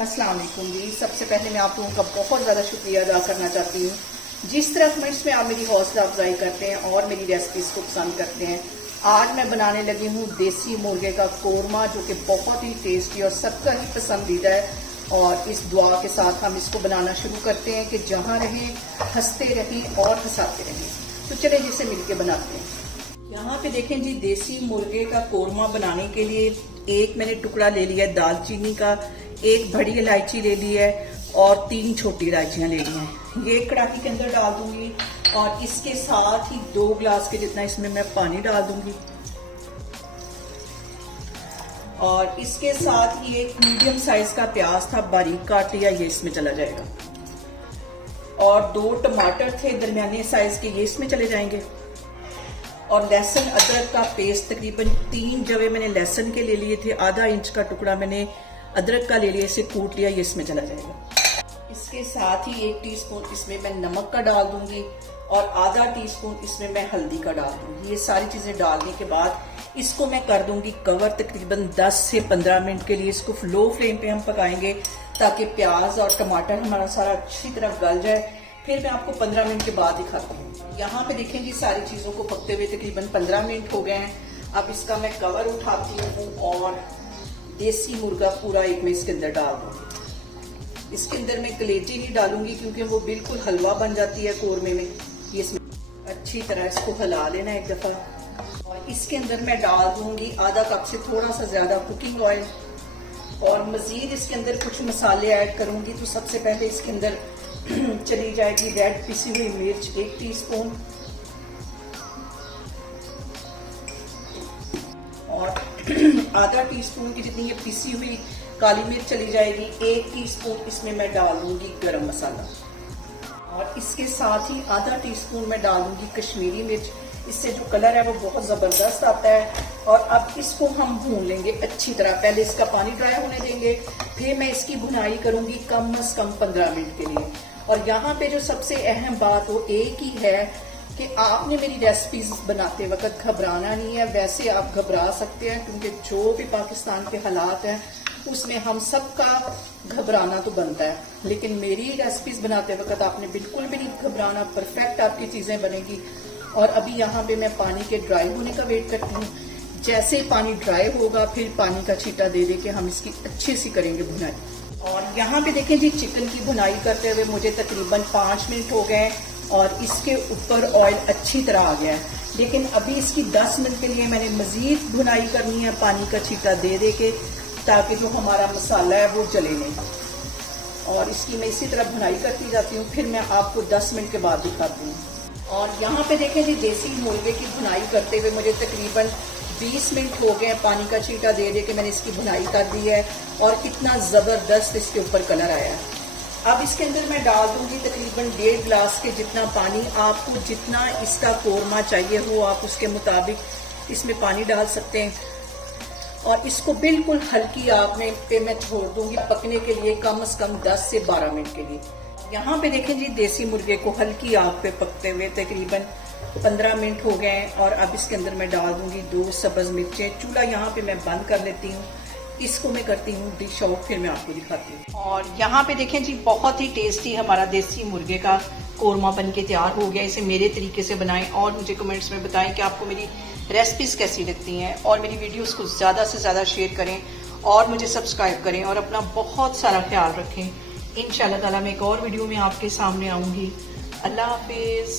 अस्सलाम वालेकुम जी। सबसे पहले मैं आप लोगों का बहुत ज़्यादा शुक्रिया अदा करना चाहती हूँ, जिस तरह कमेंट्स में आप मेरी हौसला अफजाई करते हैं और मेरी रेसिपीज़ को पसंद करते हैं। आज मैं बनाने लगी हूँ देसी मुर्गे का कोरमा, जो कि बहुत ही टेस्टी और सबका ही पसंदीदा है। और इस दुआ के साथ हम इसको बनाना शुरू करते हैं कि जहाँ रहें हंसते रहें और हंसाते रहें। तो चलें जिसे मिलके बनाते हैं। यहाँ पे देखें जी, देसी मुर्गे का कोरमा बनाने के लिए एक मैंने टुकड़ा ले लिया है दालचीनी का, एक बड़ी इलायची ले ली है और 3 छोटी इलायचियां ले ली हैं। ये कढ़ाई के अंदर डाल दूंगी और इसके साथ ही 2 गिलास के जितना इसमें मैं पानी डाल दूंगी। और इसके साथ ही एक मीडियम साइज का प्याज था, बारीक काट लिया, ये इसमें चला जाएगा। और 2 टमाटर थे दरमियाने साइज के, ये इसमें चले जाएंगे। और लहसुन अदरक का पेस्ट तकरीबन 3 जवे मैंने लहसुन के ले लिए थे, आधा इंच का टुकड़ा मैंने अदरक का ले लिया, इसे कूट लिया, ये इसमें चला जाएगा। इसके साथ ही 1 टीस्पून इसमें मैं नमक का डाल दूंगी और आधा टीस्पून इसमें मैं हल्दी का डाल दूंगी। ये सारी चीजें डालने के बाद इसको मैं कर दूंगी कवर तकरीबन 10 से 15 मिनट के लिए। इसको लो फ्लेम पे हम पकाएंगे ताकि प्याज और टमाटर हमारा सारा अच्छी तरह गल जाए। फिर मैं आपको 15 मिनट के बाद दिखाती हूँ। यहाँ पे देखें जी, सारी चीजों को पकते हुए तकरीबन 15 मिनट हो गए हैं। अब इसका मैं कवर उठाती हूँ और देसी मुर्गा पूरा एक मैं इसके अंदर डाल दूंगी। इसके अंदर मैं कलेजी नहीं डालूंगी क्योंकि वो बिल्कुल हलवा बन जाती है कोरमे में। ये इसमें अच्छी तरह इसको हिला लेना एक दफा। और इसके अंदर मैं डाल दूंगी आधा कप से थोड़ा सा ज्यादा कुकिंग ऑयल। और मजीद इसके अंदर कुछ मसाले ऐड करूंगी। तो सबसे पहले इसके अंदर चली जाएगी रेड पिसी हुई मिर्च 1 टीस्पून, और आधा टीस्पून की जितनी ये पिसी हुई काली मिर्च चली जाएगी। 1 टीस्पून इसमें मैं डाल दूंगी गरम मसाला, और इसके साथ ही आधा टीस्पून मैं डाल दूंगी कश्मीरी मिर्च। इससे जो कलर है वो बहुत जबरदस्त आता है। और अब इसको हम भून लेंगे अच्छी तरह। पहले इसका पानी ड्राई होने देंगे, फिर मैं इसकी भुनाई करूंगी कम से कम 15 मिनट के लिए। और यहाँ पे जो सबसे अहम बात वो एक ही है कि आपने मेरी रेसिपीज बनाते वक्त घबराना नहीं है। वैसे आप घबरा सकते हैं क्योंकि जो भी पाकिस्तान के हालात हैं उसमें हम सबका घबराना तो बनता है, लेकिन मेरी रेसिपीज बनाते वक्त आपने बिल्कुल भी नहीं घबराना। परफेक्ट आपकी चीजें बनेगी। और अभी यहाँ पे मैं पानी के ड्राई होने का वेट करती हूँ। जैसे ही पानी ड्राई होगा फिर पानी का छींटा दे के हम इसकी अच्छी सी करेंगे भुनाई। और यहाँ पे देखें जी, चिकन की भुनाई करते हुए मुझे तकरीबन 5 मिनट हो गए और इसके ऊपर ऑयल अच्छी तरह आ गया है। लेकिन अभी इसकी 10 मिनट के लिए मैंने मजीद भुनाई करनी है पानी का छींटा दे के, ताकि जो हमारा मसाला है वो जले नहीं। और इसकी मैं इसी तरह भुनाई करती जाती हूँ, फिर मैं आपको 10 मिनट के बाद दिखाती हूँ। और यहाँ पे देखें जी, देसी मुर्गे की भुनाई करते हुए मुझे तकरीबन 20 मिनट हो गए। पानी का छींटा दे के मैंने इसकी भुनाई कर दी है और कितना जबरदस्त इसके ऊपर कलर आया है। अब इसके अंदर मैं डाल दूंगी तकरीबन 1.5 गिलास के जितना पानी। आपको जितना इसका कोरमा चाहिए हो आप उसके मुताबिक इसमें पानी डाल सकते हैं। और इसको बिल्कुल हल्की आग में पे मैं छोड़ दूंगी पकने के लिए कम से कम 10 से 12 मिनट के लिए। यहाँ पे देखें जी, देसी मुर्गे को हल्की आग पे पकते हुए तकरीबन 15 मिनट हो गए हैं। और अब इसके अंदर मैं डाल दूंगी 2 सब्ज मिर्चें। चूल्हा यहाँ पे मैं बंद कर लेती हूँ। इसको मैं करती हूँ डिश आउट, फिर मैं आपको दिखाती हूँ। और यहाँ पे देखें जी, बहुत ही टेस्टी हमारा देसी मुर्गे का कोरमा बन के तैयार हो गया। इसे मेरे तरीके से बनाएं और मुझे कमेंट्स में बताएं कि आपको मेरी रेसिपीज कैसी लगती हैं। और मेरी वीडियोस को ज़्यादा से ज़्यादा शेयर करें और मुझे सब्सक्राइब करें और अपना बहुत सारा ख्याल रखें। इंशाल्लाह ताला मैं एक और वीडियो में आपके सामने आऊँगी। अल्लाह हाफिज़।